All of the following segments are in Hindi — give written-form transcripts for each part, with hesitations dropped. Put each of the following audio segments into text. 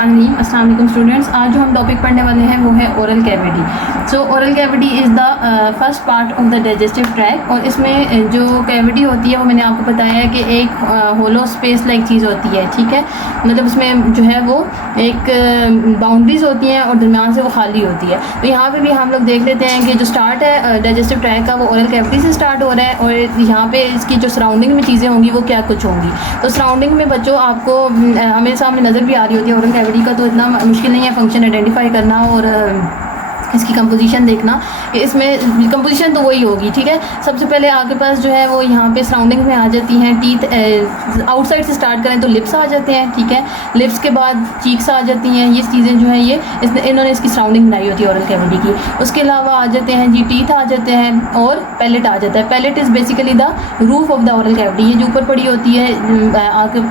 बिस्मिल्लाहिर्रहमानिर्रहीम। अस्सलाम वालेकुम स्टूडेंट्स। आज जो हम टॉपिक पढ़ने वाले हैं वो है oral cavity. So oral cavity is the first part of the digestive track, और इसमें जो कैविटी होती है वो मैंने आपको बताया है कि एक होलो स्पेस लाइक चीज़ होती है, ठीक है। मतलब इसमें जो है वो एक बाउंड्रीज होती हैं और दरमियान से वो खाली होती है। तो यहाँ पे भी हम लोग देख लेते हैं कि जो स्टार्ट है डाइजेस्टिव ट्रैक का वो ओरल कैविटी से स्टार्ट हो रहा है, और यहाँ पे इसकी जो सराउंडिंग में चीज़ें होंगी वो क्या कुछ होंगी। तो सराउंडिंग में बच्चों आपको हमें सामने नज़र भी आ रही होती है ओरल कैविटी का, तो इतना मुश्किल नहीं है फंक्शन आइडेंटिफाई करना और इसकी कंपोजिशन देखना। इसमें कंपोजिशन तो वही होगी, ठीक है। सबसे पहले आपके पास जो है वो यहाँ पे सराउंडिंग में आ जाती हैं टीथ। आउटसाइड से स्टार्ट करें तो लिप्स आ जाते हैं, ठीक है। लिप्स के बाद चीक्स आ जाती हैं। ये चीज़ें जो हैं ये इन्होंने इसकी सराउंडिंग बनाई होती है ओरल कैविटी की। उसके अलावा आ जाते हैं जी टीथ आ जाते हैं, और पैलेट आ जाता है। Palate is basically the roof of the oral cavity. ये जो ऊपर पड़ी होती है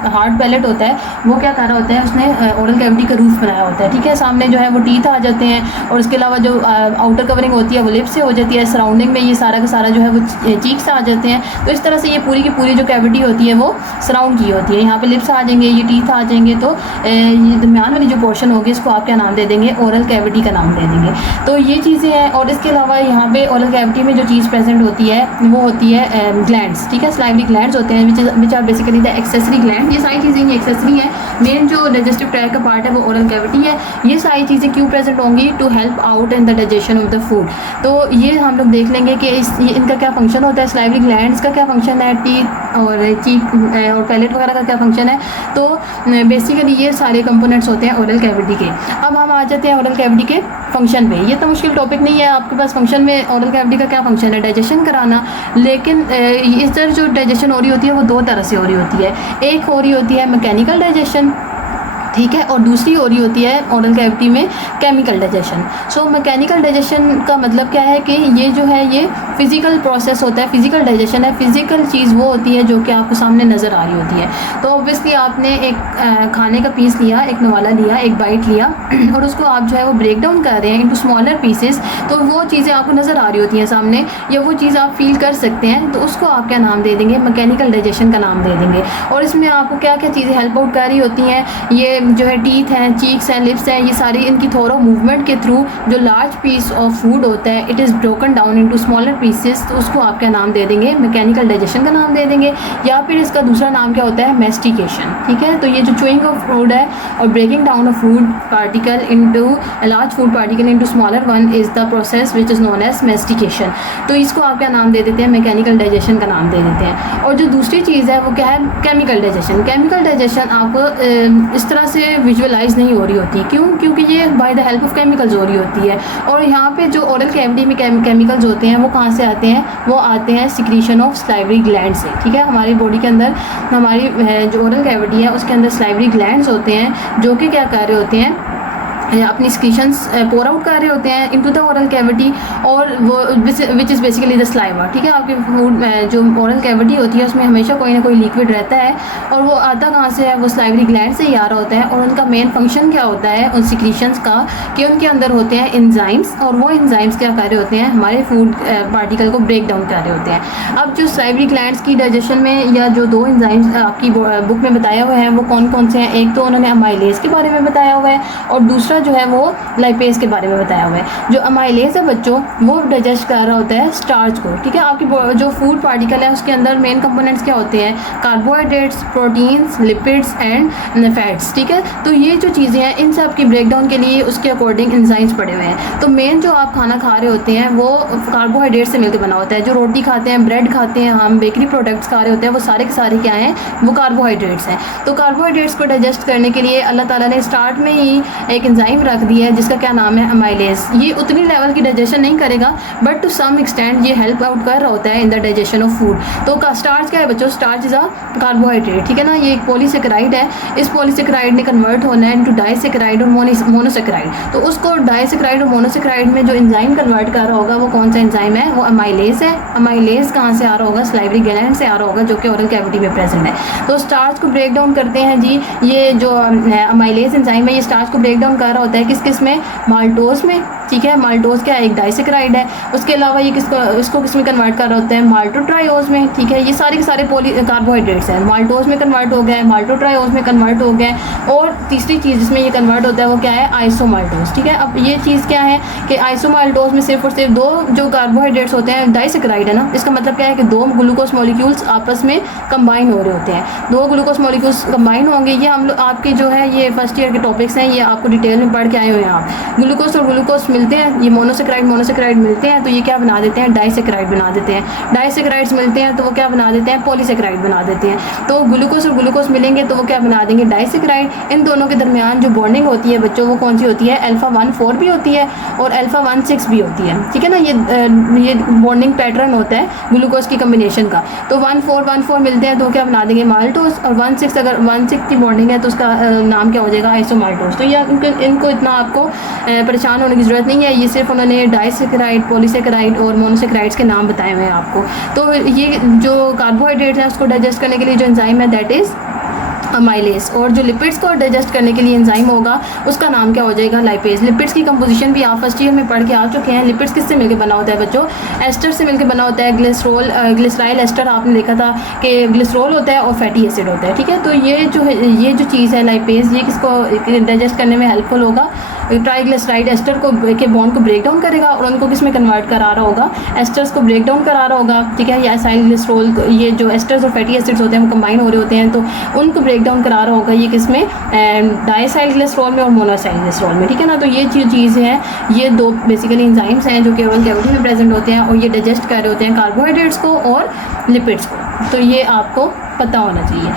हार्ड पैलेट होता है, वो क्या कर रहा होता है, उसने ओरल कैविटी का रूफ बनाया होता है, ठीक है। सामने जो है वो टीथ आ जाते हैं, और उसके अलावा जो आउटर कवरिंग होती है वो लिप्स से हो जाती है। सराउंडिंग में ये सारा का सारा जो है वो चीक्स आ जाते हैं। तो इस तरह से ये पूरी की पूरी जो कैविटी होती है वो सराउंड की होती है। यहाँ पे लिप्स आ जाएंगे, ये टीथ आ जाएंगे, तो ये दरमियान वाली जो पोर्शन होगी इसको आप क्या नाम दे देंगे, ओरल कैविटी का नाम दे देंगे। तो ये चीज़ें हैं। और इसके अलावा यहाँ पे ओरल कैविटी में जो चीज़ प्रेजेंट होती है वो होती है ग्लैंड्स, ठीक है। स्लाइवरी ग्लैंड्स होते हैं which are basically the accessory gland. ये सारी चीज़ें ये एक्सेसरी है। मेन जो डाइजेस्टिव ट्रैक का पार्ट है वो ओरल कैविटी है। ये सारी चीज़ें क्यों प्रेजेंट होंगी, to help out in the digestion of the food. तो ये हम लोग देख लेंगे कि इनका क्या फंक्शन होता है। स्लाइवरी ग्लैंड्स का क्या फंक्शन है, टीथ और चीक और पैलेट वगैरह का क्या फंक्शन है। तो बेसिकली ये सारे कंपोनेंट्स होते हैं ओरल कैविटी के। अब हम आ जाते हैं ओरल कैविटी के फंक्शन पे। ये तो मुश्किल टॉपिक नहीं है आपके पास। फंक्शन में ओरल कैविटी का क्या फंक्शन है, डाइजेशन कराना। लेकिन इस तरह जो डाइजेशन हो रही होती है वो दो तरह से हो रही होती है। एक हो रही होती है मैकेनिकल डाइजेशन, ठीक है, और दूसरी हो रही होती है ओरल कैविटी में chemical digestion. So mechanical digestion का मतलब क्या है कि ये जो है ये फिज़िकल प्रोसेस होता है, फिज़िकल डाइजेशन है। फिज़िकल चीज़ वो होती है जो कि आपको सामने नज़र आ रही होती है। तो ऑब्वियसली आपने एक खाने का पीस लिया, एक नवाला लिया, एक बाइट लिया, और उसको आप जो है वो ब्रेक डाउन कर रहे हैं इनटू स्मॉलर पीसेस। तो वो चीज़ें आपको नज़र आ रही होती हैं सामने, या वो चीज़ आप फील कर सकते हैं, तो उसको आप क्या नाम दे देंगे, मैकेनिकल डाइजेशन का नाम दे देंगे। और इसमें आपको क्या क्या चीज़ें हेल्प आउट कर रही होती हैं, ये जो है टीथ हैं, चीक्स हैं, लिप्स हैं, ये सारी इनकी थोरो मूवमेंट के थ्रू जो लार्ज पीस ऑफ फूड होता है it is broken down into smaller pieces. तो उसको आप क्या नाम दे देंगे, मैकेनिकल डाइजेशन का नाम दे देंगे। या फिर इसका दूसरा नाम क्या होता है, मैस्टिकेशन, ठीक है। तो ये जो चूइंग ऑफ फूड है और breaking down of food particle into large food particle into smaller one is the process which is known as mastication. तो इसको आप क्या नाम दे देते हैं, मैकेनिकल डाइजेशन का नाम दे देते हैं। और जो दूसरी चीज़ है वो क्या है, केमिकल डाइजेशन। केमिकल डाइजेशन आपको इस तरह से विजुअलाइज नहीं हो रही होती। क्यों? क्योंकि ये by the help of chemicals हो रही होती है। और यहाँ पे जो ओरल कैविटी में केमिकल्स होते हैं वो कहाँ से आते हैं, वो आते हैं सिक्रीशन ऑफ स्लाइवरी ग्लैंड से, ठीक है। हमारी बॉडी के अंदर हमारी जो ओरल कैविटी है उसके अंदर स्लाइवरी ग्लैंड्स होते हैं जो कि क्या कर रहे होते हैं, अपनी सिक्रीशंस पोर आउट कर रहे होते हैं इनटू द ओरल कैविटी, और वो which is basically the saliva, ठीक है। आपकी फूड जो ओरल कैविटी होती है उसमें हमेशा कोई ना कोई लिक्विड रहता है, और वो आता कहाँ से है, वो स्लाइवरी ग्लैंड से ही आ रहा होता है। और उनका मेन फंक्शन क्या होता है उन सिक्रीशंस का, कि उनके अंदर होते हैं एंजाइम्स, और वो एंजाइम्स क्या कर रहे होते हैं, हमारे फूड पार्टिकल को ब्रेक डाउन कर रहे होते हैं। अब जो स्लाइवरी ग्लैंड्स की डाइजेशन में या जो दो एंजाइम्स आपकी बुक में बताया हुआ है वो कौन कौन से हैं, एक तो उन्होंने अमाइलेज के बारे में बताया हुआ है, और दूसरा जो है वो लाइपेज के बारे में बताया हुआ है। जो अमाइलेज है बच्चों वो डाइजेस्ट कर रहा होता है स्टार्च को, ठीक है। आपकी जो फूड पार्टिकल है उसके अंदर मेन कंपोनेंट्स क्या होते हैं, carbohydrates, proteins, lipids and fats, ठीक है। तो ये जो चीज़ें हैं इन सब की ब्रेकडाउन के लिए उसके अकॉर्डिंग एंजाइम्स पड़े हुए हैं। तो मेन जो आप खाना खा रहे होते हैं वो कार्बोहाइड्रेट से मिलकर बना होता है। जो रोटी खाते हैं, ब्रेड खाते हैं, हम बेकरी प्रोडक्ट्स खा रहे होते हैं, वो सारे के सारे क्या हैं, वो कार्बोहाइड्रेट्स हैं। तो कार्बोहाइड्रेट्स को डाइजेस्ट करने के लिए अल्लाह ताला ने स्टार्ट में ही एक एंजाइम रख दिया है जिसका क्या नाम है, अमाइलेज। ये उतनी लेवल की डाइजेशन नहीं करेगा, बट टू सम एक्सटेंट ये हेल्प आउट कर रहा होता है इन द डाइजेशन ऑफ फूड। तो स्टार्च क्या है बच्चों, स्टार्च इज़ अ कार्बोहाइड्रेट, ठीक है ना। ये एक पॉलीसेकेराइड है। इस पॉलीसेकेराइड ने कन्वर्ट होना है इनटू डाइसेकेराइड और मोनोसेकेराइड। तो उसको डाइसेकेराइड और मोनोसेकेराइड में जो एंजाइम कन्वर्ट कर रहा होगा वो कौन सा एंजाइम है, वो अमाइलेज है। अमाइलेज कहाँ से आ रहा होगा, स्लाइवरी ग्लैंड से आ रहा होगा जो कि ओरल कैविटी में प्रेजेंट है। तो स्टार्च को ब्रेक डाउन करते हैं जी, ये जो अमाइलेज एंजाइम है ये स्टार्च को ब्रेक डाउन कर रहा रहा होता है किस किस में, माल्टोज में, ठीक है। माल्टोज क्या है, एक डाइसेक्राइड है। उसके अलावा ये इसको किस में कन्वर्ट कर रहा होता है, माल्टोट्रायोज में, ठीक है। ये सारे के सारे कार्बोहाइड्रेट्स हैं, माल्टोज में कन्वर्ट हो गया है, माल्टोट्रायोज में कन्वर्ट हो गया है। और तीसरी चीज़ जिसमें ये कन्वर्ट होता है वो क्या है, आइसोमाल्टोज, ठीक है। अब ये चीज़ क्या है कि आइसोमाल्टोज में सिर्फ और सिर्फ दो जो कार्बोहाइड्रेट्स होते हैं, डाइसेक्राइड है ना, इसका मतलब क्या है कि दो ग्लूकोज मॉलिक्यूल्स आपस में कंबाइन हो रहे होते हैं, दो ग्लूकोज मॉलिक्यूल्स कंबाइन होंगे। ये हम लोग आपके जो है ये फर्स्ट ईयर के टॉपिक्स हैं, ये आपको डिटेल में पढ़ के आए हुए हैं आप। ग्लूकोज और ग्लूकोज मिलते हैं, ये मोनोसेक्राइड मिलते हैं तो ये क्या बना देते हैं, डाइसेक्राइड बना देते हैं। डाइसेक्राइड्स मिलते हैं तो वो क्या बना देते हैं, पॉलीसेक्राइड बना देते हैं। तो ग्लूकोज और ग्लूकोज मिलेंगे तो वो क्या बना देंगे, डाइसेक्राइड। इन दोनों के दरमियान जो बॉन्डिंग होती है बच्चों, वो कौन सी होती है, अल्फा 1,4 भी होती है और अल्फा 1,6 भी होती है, ठीक है ना। ये बॉन्डिंग पैटर्न होता है ग्लूकोज की कम्बिनेशन का। तो 1,4 मिलते हैं तो क्या बना देंगे, माल्टोज। और 1,6 अगर 1,6 की बॉन्डिंग है तो उसका नाम क्या हो जाएगा, आइसोमाल्टोज। तो ये इनको इतना आपको परेशान होने की ज़रूरत नहीं है, ये सिर्फ उन्होंने डाइसेक्राइड, पॉलीसेक्राइड और मोनोसेक्राइड्स के नाम बताए हुए हैं आपको। तो ये जो कार्बोहाइड्रेट्स हैं उसको डाइजेस्ट करने के लिए जो एंजाइम है दैट इज़ अमाइलेज। और जो लिपिड्स को डाइजेस्ट करने के लिए एंजाइम होगा उसका नाम क्या हो जाएगा, लाइपेज। लिपिड्स की कंपोजिशन भी आप फर्स्ट ईयर में पढ़ के आ चुके हैं। लिपिड्स किससे मिलकर बना होता है बच्चों, एस्टर से मिलकर बना होता है। ग्लिसराइल एस्टर आपने देखा था कि ग्लिसरॉल होता है और फैटी एसिड होता है, ठीक है। तो ये जो चीज़ है लाइपेज, ये किसको डाइजेस्ट करने में हेल्पफुल होगा, ट्राइग्लिसराइड एस्टर को के बॉन्ड को ब्रेक डाउन करेगा और उनको किस में कन्वर्ट करा रहा होगा, एस्टर्स को ब्रेक डाउन करा रहा होगा, ठीक है। या एसाइल ग्लिसरॉल, ये जो एस्टर्स और फैटी एसिड्स होते हैं वो कंबाइन हो रहे होते हैं तो उनको ब्रेक डाउन करा रहा होगा ये किसमें, डाइसाइल ग्लिसरॉल में और मोनोसाइल ग्लिसरॉल में, ठीक है ना। तो ये चीज़ है, ये दो बेसिकली एंजाइम्स हैं जो कि ओरल कैविटी में प्रेजेंट होते हैं और ये डाइजेस्ट कर रहे होते हैं कार्बोहाइड्रेट्स को और लिपिड्स को। तो ये आपको पता होना चाहिए।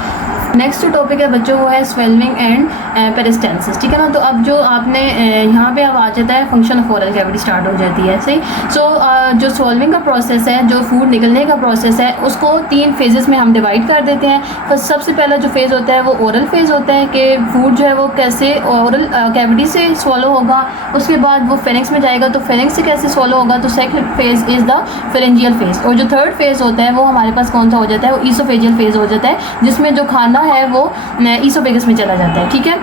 नेक्स्ट जो टॉपिक है बच्चों वो है स्वेलिंग एंड पेरिस्टेल्सिस, ठीक है ना। तो अब जो आपने यहाँ पे अब आ जाता है function of oral cavity start हो जाती है, सही। सो जो स्वेलिंग का प्रोसेस है, जो फूड निकलने का प्रोसेस है, उसको 3 फेजेस में हम डिवाइड कर देते हैं। फर्स्ट सबसे पहला जो फेज़ होता है वो ओरल फेज़ होता है कि फूड जो है वो कैसे ओरल कैविटी से स्वॉलो होगा, उसके बाद वो फेरिंक्स में जाएगा तो फेरिंक्स से कैसे स्वॉलो होगा, तो second phase is the pharyngeal phase. और जो थर्ड फेज़ होता है वो हमारे पास कौन सा हो जाता है, वो ईसोफेजियल फेज़ हो जाता है, जिसमें जो खाना है वो ईसोफेगस में चला जाता है, ठीक है।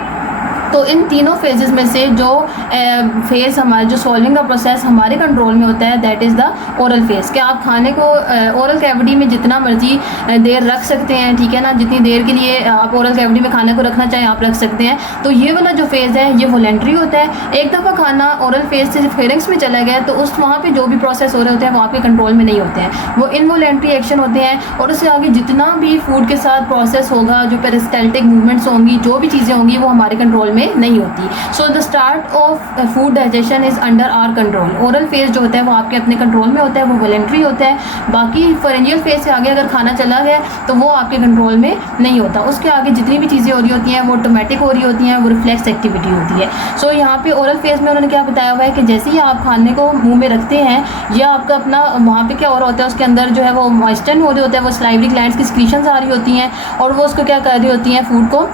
तो इन तीनों फेजेस में से जो फेज़ हमारे जो सॉल्विंग का प्रोसेस हमारे कंट्रोल में होता है that is the oral phase. कि आप खाने को ओरल कैविटी में जितना मर्जी देर रख सकते हैं, ठीक है ना। जितनी देर के लिए आप ओरल कैविटी में खाने को रखना चाहें आप रख सकते हैं। तो ये वाला जो फेज़ है ये वॉलेंट्री होता है। एक दफ़ा खाना ओरल फेज़ से फेरिंग्स में चला गया तो उस वहाँ पर जो भी प्रोसेस हो रहे होते हैं वो आपके कंट्रोल में नहीं होते हैं, वो इनवॉलेंट्री एक्शन होते हैं। और उससे आगे जितना भी फूड के साथ प्रोसेस होगा, जो पेरिस्टाल्टिक मूवमेंट्स होंगी, जो भी चीज़ें होंगी वो हमारे कंट्रोल में नहीं होती। So the start of food digestion is under our control. Oral phase जो होता है वो आपके अपने कंट्रोल में होता है, वो वॉलेंट्री होता है। बाकी फेरेंजियल फेज से आगे अगर खाना चला गया तो वो आपके कंट्रोल में नहीं होता। उसके आगे जितनी भी चीज़ें हो रही होती हैं वो ऑटोमेटिक हो रही होती हैं, वो रिफ्लेक्स एक्टिविटी होती है। सो यहाँ पे ओरल फेज में उन्होंने क्या बताया हुआ है कि जैसे ही आप खाने को मुंह में रखते हैं या आपका अपना वहाँ पे क्या हो रहा होता है, उसके अंदर जो है वो मॉइस्चर हो रही होता है, वो सलाइवरी ग्लैंड्स की सिक्रीशंस आ रही होती हैं और वो उसको क्या कर रही होती हैं, फूड को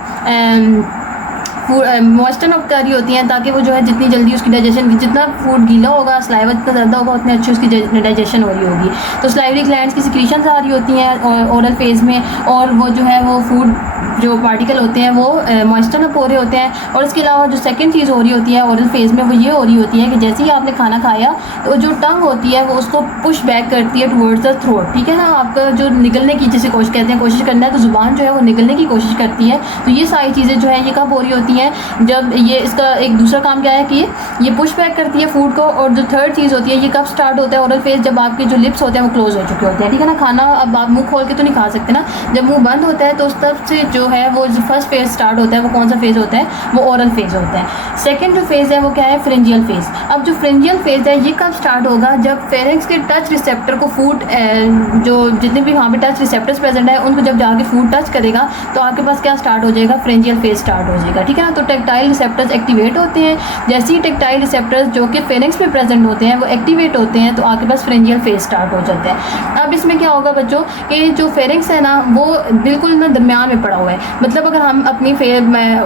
मॉइस्चर अप कर रही होती हैं ताकि वो जो है जितनी जल्दी उसकी डाइजेशन, जितना फूड गीला होगा, सलाइवा जितना ज़्यादा होगा उतनी अच्छी उसकी डाइजेशन हो रही होगी। तो सलाइवरी ग्लैंड्स की सिक्रीशंस आ रही होती हैं ओरल फेज में और वो जो है वो फूड जो पार्टिकल होते हैं वो मॉइस्चर अप हो रहे होते हैं। और इसके अलावा जो सेकंड चीज़ हो रही होती है ओरल फेज में वो ये हो रही होती है कि जैसे ही आपने खाना खाया तो जो टंग होती है वो उसको पुश बैक करती है टुवर्ड्स द थ्रोट, ठीक है ना। आपका जो निकलने की जैसे कोशिश कहते हैं, कोशिश करना है तो ज़ुबान जो है वो निकलने की कोशिश करती है। तो ये सारी चीज़ें जो है ये कब हो रही होती हैं, जब ये इसका एक दूसरा काम क्या है कि ये पुश बैक करती है फूड को। और जो थर्ड चीज़ होती है ये कब स्टार्ट होता है ओरल फेज, जब आपके जो लिप्स होते हैं वो क्लोज हो चुके होते हैं, ठीक है ना। खाना अब आप मुंह खोल के तो नहीं खा सकते ना, जब मुंह बंद होता है तो उस तरफ से जो है वो जो फर्स्ट फेज स्टार्ट होता है वो कौन सा फेज होता है, वो ओरल फेज होता है। सेकंड जो फेज है वो क्या है, फ्रिंजियल फेज। अब जो फ्रिंजियल फेज है ये कब स्टार्ट होगा, जब फेरिंक्स के टच रिसेप्टर को फूड जो जितने भी वहाँ पे टच रिसेप्टर्स प्रेजेंट है उनको जब जाके फूड टच करेगा तो आपके पास क्या स्टार्ट हो जाएगा, फ्रिंजियल फेज स्टार्ट हो जाएगा, ठीक है ना। तो टेक्टाइल रिसेप्टर्स एक्टिवेट होते हैं। जैसे ही टेक्टाइल रिसेप्टर्स जो कि फेरिंक्स में प्रेजेंट होते हैं वो एक्टिवेट होते हैं तो आपके पास फ्रिंजियल फेज स्टार्ट हो जाता है। अब इसमें क्या होगा बच्चों कि जो फेरिंक्स है ना वो बिल्कुल ना दरमियान में पड़ा हुआ है। मतलब अगर हम अपनी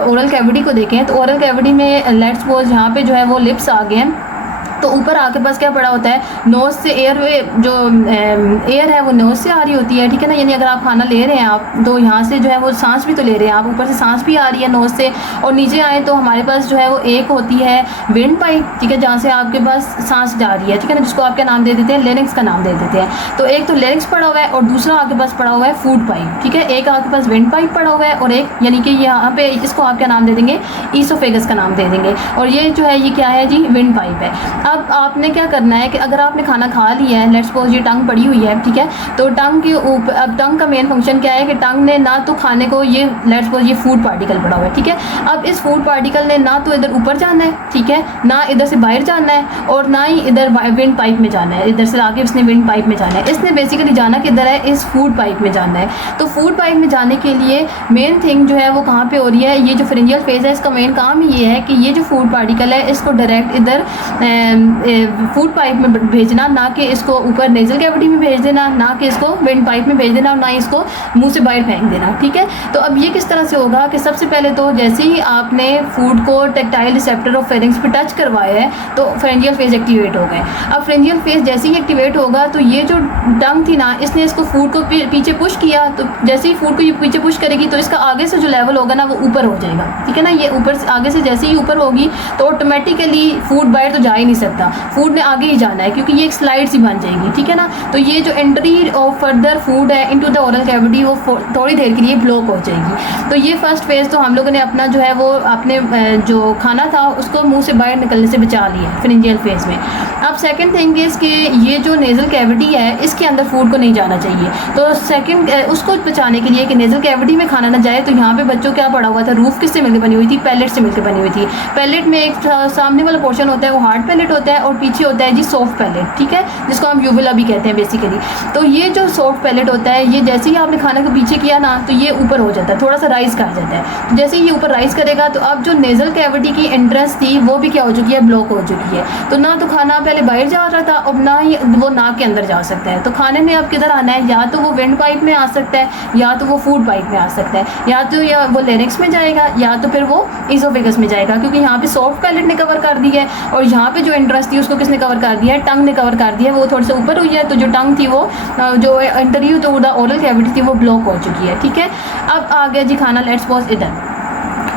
ओरल कैविटी को देखें तो ओरल कैविटी में लेट्स सपोज यहाँ पे जो है वो लिप्स आ गए हैं तो ऊपर आके बस क्या पड़ा होता है, नोज़ से एयर जो एयर है वो नोज़ से आ रही होती है, ठीक है ना। यानी अगर आप खाना ले रहे हैं आप, तो यहाँ से जो है वो सांस भी तो ले रहे हैं आप, ऊपर से सांस भी आ रही है नोज़ से। और नीचे आए तो हमारे पास जो है वो एक होती है विंड पाइप, ठीक है, जहाँ से आपके पास सांस जा रही है, ठीक है ना, जिसको आप क्या नाम दे देते हैं, लेरिंग्स का नाम दे देते हैं। तो एक तो लेरिंग्स पड़ा हुआ है और दूसरा आपके पास पड़ा हुआ है फूड पाइप, ठीक है। एक आपके पास विंड पाइप पड़ा हुआ है और एक यानी कि यहाँ पे इसको आप क्या नाम दे देंगे, ईसोफेगस का नाम दे देंगे। और ये जो है ये क्या है जी, विंड पाइप है। अब आपने क्या करना है कि अगर आपने खाना खा लिया है, लेट्स सपोज ये टंग पड़ी हुई है, ठीक है, तो टंग के ऊपर, अब टंग का मेन फंक्शन क्या है कि टंग ने ना तो खाने को, ये लेट्स सपोज ये फूड पार्टिकल पड़ा हुआ है, ठीक है। अब इस फूड पार्टिकल ने ना तो इधर ऊपर जाना है, ठीक है, ना इधर से बाहर जाना है और ना ही इधर विंड पाइप में जाना है, इधर से आगे इसने विंड पाइप में जाना है। इसने बेसिकली जाना किधर है, इस फूड पाइप में जाना है। तो फूड पाइप में जाने के लिए मेन थिंग जो है वो कहाँ पे हो रही है, ये जो फ्रिंजियल फेज है इसका मेन काम ही ये है कि ये जो फूड पार्टिकल है इसको डायरेक्ट इधर फूड पाइप में भेजना, ना कि इसको ऊपर नेजल कैविटी में भेज देना, ना कि इसको विंड पाइप में भेज देना और ना ही इसको मुंह से बाहर फेंक देना, ठीक है। तो अब ये किस तरह से होगा कि सबसे पहले तो जैसे ही आपने फूड को टैक्टाइल रिसेप्टर और फेरिंग्स पे टच करवाया है तो फ्रिंजियल फेज एक्टिवेट हो गए। अब फ्रिंजियल फेज जैसे ही एक्टिवेट होगा तो ये जो टंग थी ना, इसने इसको फूड को पीछे पुश किया, तो जैसे ही फूड को ये पीछे पुश करेगी तो इसका आगे से जो लेवल होगा ना वो ऊपर हो जाएगा, ठीक है ना। ये ऊपर से आगे से जैसे ही ऊपर होगी तो ऑटोमेटिकली फूड बाहर तो जा ही नहीं सकता, फूड ने आगे ही जाना है क्योंकि ये एक स्लाइड सी बन जाएगी, ठीक है ना। तो ये जो एंट्री ऑफ फर्दर फूड है इनटू द ओरल कैविटी वो थोड़ी देर के लिए ब्लॉक हो जाएगी। तो ये फर्स्ट फेज़ तो हम लोगों ने अपना जो है वो अपने जो खाना था उसको मुंह से बाहर निकलने से बचा लिया फ्रिंजियल फेज़ में। अब सेकंड थिंग इज़ कि ये जो नेज़ल कैविटी है इसके अंदर फूड को नहीं जाना चाहिए। तो सेकंड उसको बचाने के लिए कि नेज़ल कैविटी में खाना ना जाए, तो यहाँ पे बच्चों क्या पड़ा हुआ था, रूफ किससे मिलकर बनी हुई थी, पैलेट से मिलकर बनी हुई थी। पैलेट में एक सामने वाला पोर्शन होता है वो हार्ड पैलेट होता है और पीछे होता है जी सॉफ्ट पैलेट, ठीक है, जिसको हम यूविला भी कहते हैं बेसिकली। तो ये जो सॉफ्ट पैलेट होता है ये जैसे ही आपने खाने को पीछे किया ना तो ये ऊपर हो जाता है, थोड़ा सा राइज कर जाता है। तो जैसे ही ये ऊपर राइज करेगा तो अब जो नेज़ल कैविटी की एंट्रेंस थी वो भी क्या हो चुकी है, ब्लॉक हो चुकी है। तो ना तो खाना पहले बाहर जा रहा था और ना ही वो नाक के अंदर जा सकता है। तो खाने में अब किधर आना है, या तो वो विंड पाइप में आ सकता है या तो वो फूड पाइप में आ सकता है, या तो या वो लेरिक्स में जाएगा या तो फिर वो ईसोफेगस में जाएगा, क्योंकि यहाँ पे सॉफ्ट पैलेट ने कवर कर दी है और यहाँ पे जो एंट्रेंस थी उसको किसने कवर कर दिया है, टंग ने कवर कर दिया है, वो थोड़ी से ऊपर हुई है। तो जो टंग थी वो जो इंटरव्यू तो ओरल कैविटी थी वो ब्लॉक हो चुकी है, ठीक है। अब आ गया जी खाना, लेट्स सपोज इधर,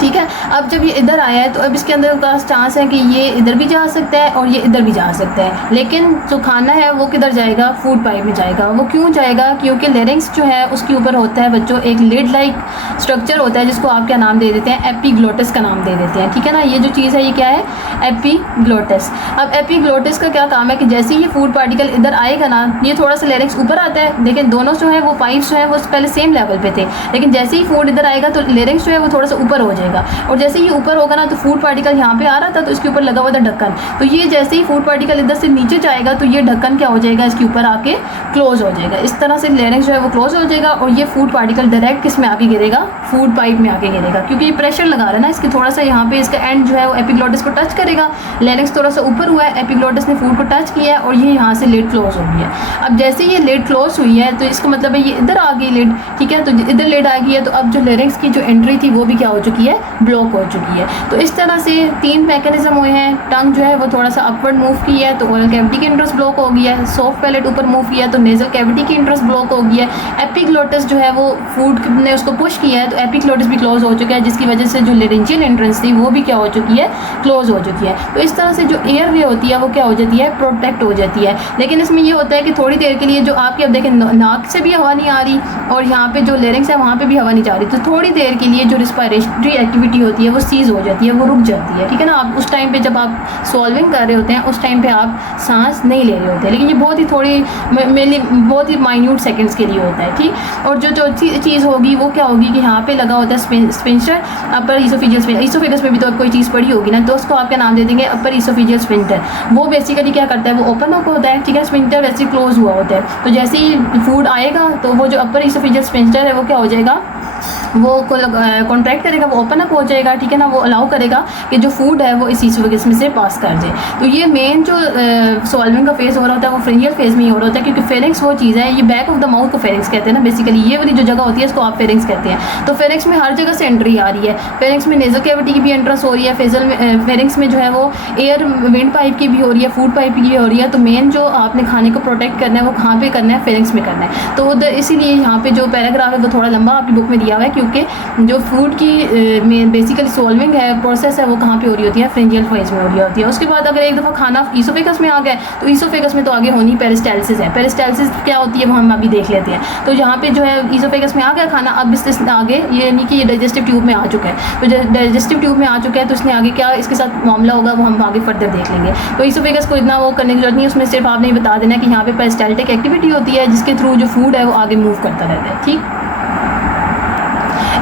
ठीक है। अब जब ये इधर आया है तो अब इसके अंदर का चांस है कि ये इधर भी जा सकता है और ये इधर भी जा सकता है, लेकिन जो खाना है वो किधर जाएगा, फूड पाइप में जाएगा। वो क्यों जाएगा, क्योंकि लेरिंग्स जो है उसके ऊपर होता है बच्चों एक लिड लाइक स्ट्रक्चर होता है जिसको आप क्या नाम दे देते हैं, एपिग्लोटिस का नाम दे देते हैं, ठीक है ना। ये जो चीज़ है ये क्या है, एपिग्लोटिस। अब एपिग्लोटिस का क्या काम है कि जैसे ही ये फूड पार्टिकल इधर आएगा ना, ये थोड़ा सा लेरिंग्स ऊपर आता है, लेकिन दोनों जो है वो पाइप्स जो है वो पहले सेम लेवल पे थे, लेकिन जैसे ही फूड इधर आएगा तो लेरिंग्स जो है वो थोड़ा सा ऊपर हो जाएगा। और जैसे ही ऊपर होगा ना तो फूड पार्टिकल यहाँ पे आ रहा था तो इसके ऊपर लगा हुआ था ढक्कन, तो ये जैसे ही फूड पार्टिकल इधर से नीचे जाएगा तो ये ढक्कन क्या हो जाएगा, इसके ऊपर आके क्लोज हो जाएगा। इस तरह से लेरिंक्स जो है वो क्लोज हो जाएगा और ये फूड पार्टिकल डायरेक्ट किस में आके गिरेगा, फूड पाइप में आके गिरेगा, क्योंकि ये प्रेशर लगा रहा है ना इसके, थोड़ा सा यहाँ पे इसका एंड जो है वो एपिग्लोटिस को टच करेगा। लेरिंक्स थोड़ा सा ऊपर हुआ है, एपिग्लोटिस ने फूड को टच किया है और ये यहाँ से लिड क्लोज हो गई है। अब जैसे ये लिड क्लोज हुई है तो इसका मतलब है ये इधर आ गई लिड, ठीक है, तो इधर लिड आ गई है। तो अब जो लेरिंक्स की जो एंट्री थी वो भी क्या हो चुकी है, ब्लॉक हो चुकी है। तो इस तरह से तीन मैकेनिज्म हुए हैं। टंग जो है वो थोड़ा सा अपवर्ड मूव की है तो ओरल कैविटी की एंट्रेंस ब्लॉक हो गई है। सॉफ्ट पैलेट ऊपर मूव किया तो नेजल कैविटी की एंट्रेंस ब्लॉक हो गई है। एपिग्लोटिस जो है वो फूड ने उसको पुश किया है तो एपिग्लोटिस भी क्लोज हो चुका है, जिसकी वजह से जो लेरिंजियल एंट्रेंस थी वो भी क्या हो चुकी है, क्लोज हो चुकी है। तो इस तरह से जो एयर वे होती है वो क्या हो जाती है, प्रोटेक्ट हो जाती है। लेकिन इसमें ये होता है कि थोड़ी देर के लिए जो आपके, अब देखें नाक से भी हवा नहीं आ रही और यहाँ पे जो लेरिंग्स है वहाँ पे भी हवा नहीं जा रही, तो थोड़ी देर के लिए जो रिस्पायरेटरी एक्टिविटी होती है वो सीज हो जाती है, वो रुक जाती है, ठीक है ना। आप उस टाइम पे जब आप सॉल्विंग कर रहे होते हैं उस टाइम पे आप सांस नहीं ले रहे होते, लेकिन ये बहुत ही थोड़ी मेनली बहुत ही माइन्यूट सेकंड्स के लिए होता है, ठीक। और जो चौथी चीज़ होगी वो क्या होगी कि यहाँ पे लगा होता है स्पिंटर अपर ईसोफेजियल, ईसोफेगस में भी तो कोई चीज़ पड़ी होगी ना, तो उसको आप क्या नाम दे देंगे, अपर ईसोफेजियल स्पिंटर। वो बेसिकली क्या करता है, वो ओपन अप होता है, ठीक है, स्पिंटर वैसे क्लोज हुआ होता है। तो जैसे ही फूड आएगा तो वो जो अपर ईसोफेजियल स्पिंटर है वो क्या हो जाएगा, वो कॉन्ट्रैक्ट करेगा, वो ओपन अप हो जाएगा, ठीक है ना, वो अलाउ करेगा कि जो फूड है वो इस ईसोफेगस में से पास कर जाए। तो ये मेन जो सॉल्विंग का फेज़ हो रहा होता है वो फ्रेंजियल फेज़ में ही हो रहा होता है, क्योंकि फेरिंग्स वो चीज़ है, ये बैक ऑफ द माउथ को फेरिंग्स कहते हैं ना बेसिकली, ये वाली जो जगह होती है इसको आप फेरिंग्स कहते हैं। तो फेरिंग्स में हर जगह से एंट्री आ रही है, फेरिंग्स में नेजल कैविटी की भी एंट्रेंस हो रही है, फेरिंग्स में जो है वो एयर विंड पाइप की भी हो रही है, फूड पाइप की भी हो रही है। तो मेन जो आपने खाने को प्रोटेक्ट करना है वो कहाँ पे करना है, फेरिंग्स में करना है। तो इसीलिए यहाँ पे जो पैराग्राफ है वो थोड़ा लंबा आपकी बुक में दिया हुआ है, क्योंकि जो फूड की बेसिकली सॉल्विंग है, प्रोसेस है, वो कहाँ पे हो रही होती है, फ्रेंजियल फेज में हो रही होती है। उसके बाद अगर एक दफ़ा खाना ईसोफेगस में आ गया तो ईसोफेगस में तो आगे होनी पेरिस्टाल्सिस है। पेरिस्टाल्सिस क्या होती है वो हम अभी देख लेते हैं। तो यहाँ पे जो है ईसोफेगस में आ गया खाना, अब इससे आगे ये यानी कि ये डाइजेस्टिव ट्यूब में आ चुका है। तो डाइजेस्टिव ट्यूब में आ चुका है तो इसने आगे क्या इसके साथ मामला होगा वो हम आगे फर्दर देख लेंगे। तो ईसोफेगस को इतना वो करने की जरूरत नहीं है, उसमें सिर्फ आपने बता देना कि यहाँ पे पेरिस्टाल्टिक एक्टिविटी होती है जिसके थ्रू जो फूड है वो आगे मूव करता रहता है। ठीक,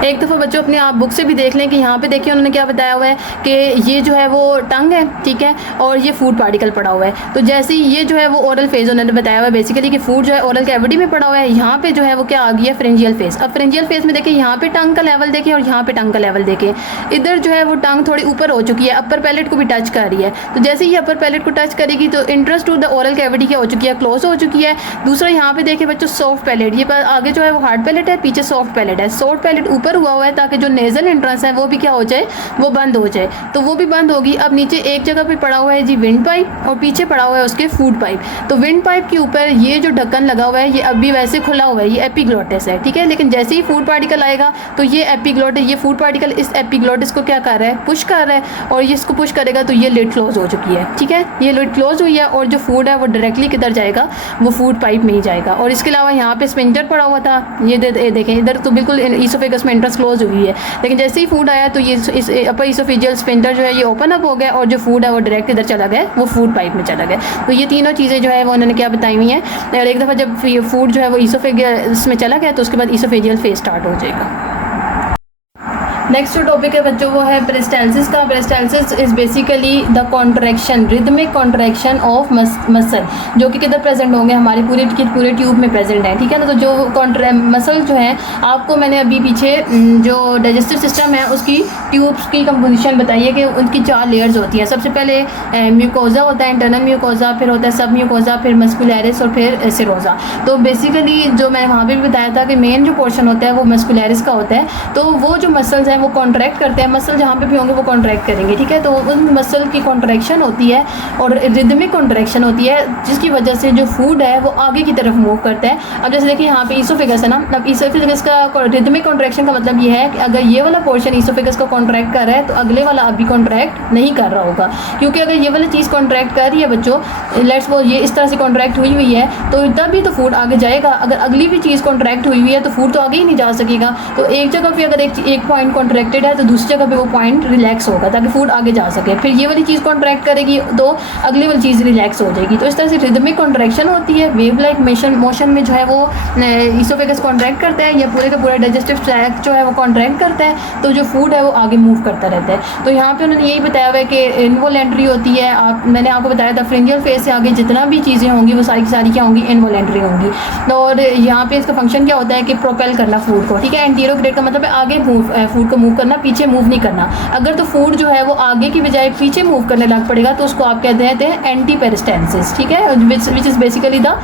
एक दफ़ा बच्चों अपने आप बुक से भी देख लें कि यहाँ पे देखिए उन्होंने क्या बताया हुआ है कि ये जो है वो टंग है, ठीक है, और ये फूड पार्टिकल पड़ा हुआ है। तो जैसे ही ये जो है वो ओरल फेज़ उन्होंने बताया हुआ है बेसिकली कि फूड जो है ओरल कैविटी में पड़ा हुआ है, यहाँ पे जो है वो क्या आ गया, फ्रेंजियल फेज़। अब फ्रेंजियल फेज़ में देखिए यहाँ पे टंग का लेवल देखें और यहाँ पे टंग का लेवल देखें, इधर जो है वो टंग थोड़ी ऊपर हो चुकी है, अपर पैलेट को भी टच कर रही है। तो जैसे ही अपर पैलेट को टच करेगी तो entrance to the oral cavity क्या हो चुकी है, क्लोज हो चुकी है। दूसरा यहाँ पे देखिए बच्चों सॉफ्ट पैलेट, ये आगे जो है वो हार्ड पैलेट है, पीछे सॉफ्ट पैलेट है। सॉफ्ट पैलेट ऊपर हुआ है ताकि जो नेजल एंट्रेंस है वो भी क्या हो जाए, वो बंद हो जाए। तो वो भी बंद होगी। अब नीचे एक जगह पे पड़ा हुआ है जी विंड पाइप और पीछे पड़ा हुआ है उसके फूड पाइप। तो विंड पाइप के ऊपर ये जो ढक्कन लगा हुआ है ये अभी वैसे खुला हुआ है, ये एपिग्लोटिस है, ठीक है। लेकिन जैसे ही फूड पार्टिकल आएगा तो ये एपिग्लोटिस, ये फूड पार्टिकल इस एपिग्लोटिस को क्या कर रहा है, पुश कर रहा है, और ये इसको पुश करेगा तो ये लिड क्लोज हो चुकी है, ठीक है। ये लिड क्लोज हुई है और जो फूड है वो डायरेक्टली किधर जाएगा, वो फूड पाइप में ही जाएगा। और इसके अलावा यहाँ पे स्पिंटर पड़ा हुआ था, ये देखें इधर तो बिल्कुल ईसोफेगस में एंट्रेंस क्लोज हुई है, लेकिन जैसे ही फूड आया तो ये इस अपर ईसोफेजियल स्फिंक्टर जो है ये ओपन अप हो गया और जो फूड है वो डायरेक्ट इधर चला गया, वो फूड पाइप में चला गया। तो ये तीनों चीज़ें जो है वो उन्होंने क्या बताई हुई हैं। और एक दफ़ा जब फूड जो है वो ईसोफेजियल में चला गया तो उसके बाद ईसोफेजियल फेज स्टार्ट हो जाएगा। नेक्स्ट जो टॉपिक है बच्चों वो है पेरिस्टाल्सिस का। Peristalsis is basically the contraction, rhythmic contraction of muscle, जो कि किधर प्रेजेंट होंगे, हमारे पूरे ट्यूब में प्रेजेंट है, ठीक है ना। तो जो मसल जो है आपको मैंने अभी पीछे जो डाइजेस्टिव सिस्टम है उसकी ट्यूब्स की कंपोजिशन बताई है कि उनकी 4 लेयर्स होती हैं। सबसे पहले म्यूकोजा होता है, इंटरनल म्यूकोजा, फिर होता है सब म्यूकोजा, फिर मस्कुलैरिस और फिर सिरोजा। तो बेसिकली जो मैंने वहाँ पर भी बताया था कि मेन जो पोर्शन होता है वो मस्कुलैरिस का होता है। तो वो जो मसल्स हैं वो कॉन्ट्रैक्ट करते हैं, मसल जहाँ पे भी होंगे वो कॉन्ट्रैक्ट करेंगे, ठीक है। तो उन मसल की कॉन्ट्रैक्शन होती है और रिदमिक कॉन्ट्रैक्शन होती है जिसकी वजह से जो फूड है वो आगे की तरफ मूव करता है। अब जैसे देखिए यहाँ पे ईसोफेगस है ना, अब ईसोफेगस का रिदमिक कॉन्ट्रैक्शन का मतलब ये है कि अगर ये वाला पोर्शन ईसोफेगस को कॉन्ट्रैक्ट कर रहा है तो अगले वाला अभी कॉन्ट्रैक्ट नहीं कर रहा होगा, क्योंकि अगर ये वाली चीज़ कॉन्ट्रैक्ट कर रही है बच्चों, लेट्स वो ये इस तरह से कॉन्ट्रैक्ट हुई है तो तभी तो फूड आगे जाएगा। अगर अगली भी चीज़ कॉन्ट्रैक्ट हुई है तो फूड तो आगे ही नहीं जा सकेगा। तो एक जगह पे अगर एक पॉइंट कॉन्ट्रैक्टेड है तो दूसरी जगह पे वो पॉइंट रिलैक्स होगा ताकि फूड आगे जा सके। फिर ये वाली चीज़ कॉन्ट्रैक्ट करेगी तो अगली वाली चीज़ रिलैक्स हो जाएगी। तो इस तरह से रिदमिक कॉन्ट्रैक्शन होती है। वेव लाइक मोशन में जो है वो ईसोफेगस कॉन्ट्रैक्ट करता है या पूरे का पूरा डाइजेस्टिव ट्रैक्ट जो है वो कॉन्ट्रैक्ट करता है, तो जो फूड है वो आगे मूव करता रहता है। तो यहाँ पे उन्होंने यही बताया हुआ है कि इनवॉलेंट्री होती है। मैंने आपको बताया था फ्रेंजियल फेज से आगे जितना भी चीज़ें होंगी वो सारी की सारी क्या होंगी, इनवॉलेंट्री होंगी। और यहाँ पे इसका फंक्शन क्या होता है कि प्रोपेल करना फूड को, ठीक है। एंटीरोग्रेड का मतलब है आगे फूड को मूव करना, पीछे मूव नहीं करना। अगर तो फूड जो है वो आगे की बजाय पीछे मूव करने लग पड़ेगा तो उसको आप कहते हैं एंटी पेरिस्टाल्सिस, ठीक है, which is basically the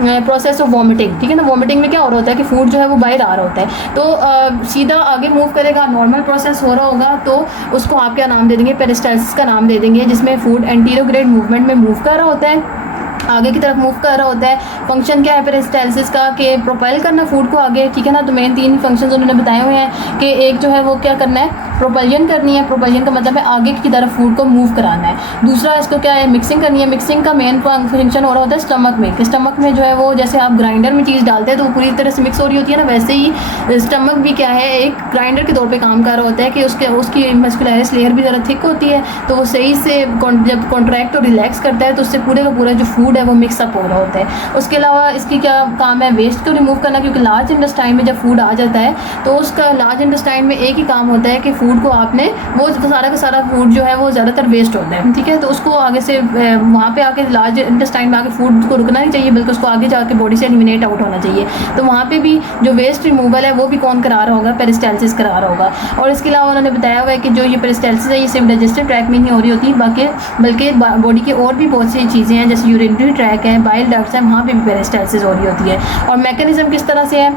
process of vomiting, ठीक है ना। वॉमिटिंग में क्या हो रहा होता है कि फूड जो है वो बाहर आ रहा होता है, तो सीधा आगे मूव करेगा, नॉर्मल प्रोसेस हो रहा होगा तो उसको आप क्या नाम दे देंगे, पेरिस्टाल्सिस का नाम दे देंगे, जिसमें फूड एंटीरोग्रेड मूवमेंट में मूव कर रहा होता है, आगे की तरफ मूव कर रहा होता है। फंक्शन क्या है पेरिस्टाल्सिस का कि प्रोपेल करना फूड को आगे, ठीक है ना। तो मेन 3 फंक्शंस उन्होंने बताए हुए हैं कि एक जो है वो क्या करना है, प्रोपल्जन करनी है। प्रोपल्जन का मतलब है आगे की तरफ फूड को मूव कराना है। दूसरा इसको क्या है, मिक्सिंग करनी है। मिक्सिंग का मेन फंक्शन हो रहा होता है स्टमक में, कि स्टमक में जो है वो जैसे आप ग्राइंडर में चीज़ डालते हैं तो वो पूरी तरह से मिक्स हो रही होती है ना, वैसे ही स्टमक भी क्या है, एक ग्राइंडर के तौर पर काम कर रहा होता है कि उसकी मस्कुलैरिस लेयर भी ज़रा थिक होती है, तो वो सही से जब कॉन्ट्रैक्ट और रिलैक्स करता है तो उससे पूरे का पूरा जो फूड है वो मिक्सअप हो रहा होता है। उसके अलावा इसकी क्या काम है, वेस्ट को रिमूव करना, क्योंकि लार्ज इंटेस्टाइन में जब फूड आ जाता है तो उसका लार्ज इंटेस्टाइन में एक ही काम होता है कि फूड को आपने वो सारा का सारा फूड जो है वो ज़्यादातर वेस्ट होता है, ठीक है। तो उसको आगे से वहाँ पे आके लार्ज इंटेस्टाइन में आके फूड को रुकना नहीं चाहिए, बल्कि उसको आगे जाके बॉडी से एलिमिनेट आउट होना चाहिए। तो वहाँ पे भी जो वेस्ट रिमूवल है वो भी कौन करा रहा होगा, पेरिस्टाल्सिस करा रहा होगा। और इसके अलावा उन्होंने बताया हुआ है कि जो ये पेरिस्टाल्सिस है ये सिर्फ डाइजेस्टिव ट्रैक में नहीं हो रही होती, बल्कि बॉडी की और भी बहुत सी चीज़ें हैं, जैसे यूरिनरी ट्रैक है, बाइल डक्ट्स है, वहाँ पे भी पेरिस्टाल्सिस हो रही होती है। और मैकेनिज्म किस तरह से है,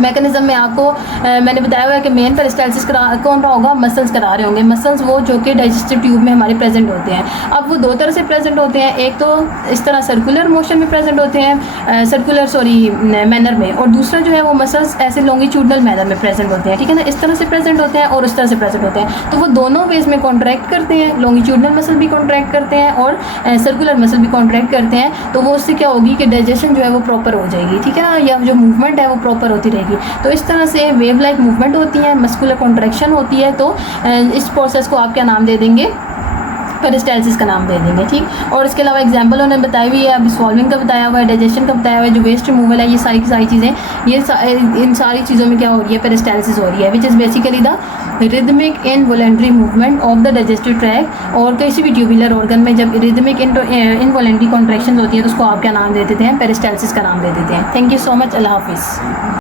मैकेनिज्म में आपको मैंने बताया हुआ है कि मेन पेरिस्टाल्सिस कौन रहा होगा, मसल्स करा रहे होंगे। मसल्स वो जो कि डाइजेस्टिव ट्यूब में हमारे प्रेजेंट होते हैं। अब वो दो तरह से प्रेजेंट होते हैं, एक तो इस तरह सर्कुलर मोशन में प्रेजेंट होते हैं, मैनर में, और दूसरा जो है वो मसल्स ऐसे लॉन्गिट्यूडनल मैनर में प्रेजेंट होते हैं, ठीक है ना। इस तरह से प्रेजेंट होते हैं और उस तरह से प्रेजेंट होते हैं। तो वो दोनों वेज में कॉन्ट्रैक्ट करते हैं, लॉन्गिट्यूडनल मसल भी कॉन्ट्रैक्ट करते हैं और सर्कुलर मसल भी कॉन्ट्रैक्ट करते हैं। तो वो उससे क्या होगी कि डाइजेशन जो है वो प्रॉपर हो जाएगी, ठीक है ना, या जो मूवमेंट है वो प्रॉपर होती रहेगी। तो इस तरह से वेव लाइक मूवमेंट होती है, मस्कुलर कॉन्ट्रैक्शन होती है। तो इस प्रोसेस को आप क्या नाम दे देंगे, पेरिस्टाल्सिस का नाम दे देंगे, ठीक। और इसके अलावा एग्जांपल उन्होंने बताई हुई है, अब सॉल्विंग का बताया हुआ है, डाइजेशन का बताया हुआ है, जो वेस्ट रिमूवल है, ये सारी की सारी चीज़ें, इन सारी चीज़ों में क्या हो रही है, पेरिस्टाल्सिस हो रही है, which is basically the rhythmic involuntary movement of the digestive track. और किसी भी ट्यूबुलर ऑर्गन में जब रिदमिक इनवॉलंटरी कॉन्ट्रैक्शन होती है तो उसको आप क्या नाम दे देते हैं, पेरिस्टाल्सिस का नाम दे देते हैं। थैंक यू सो मच, अल्लाह हाफिज़।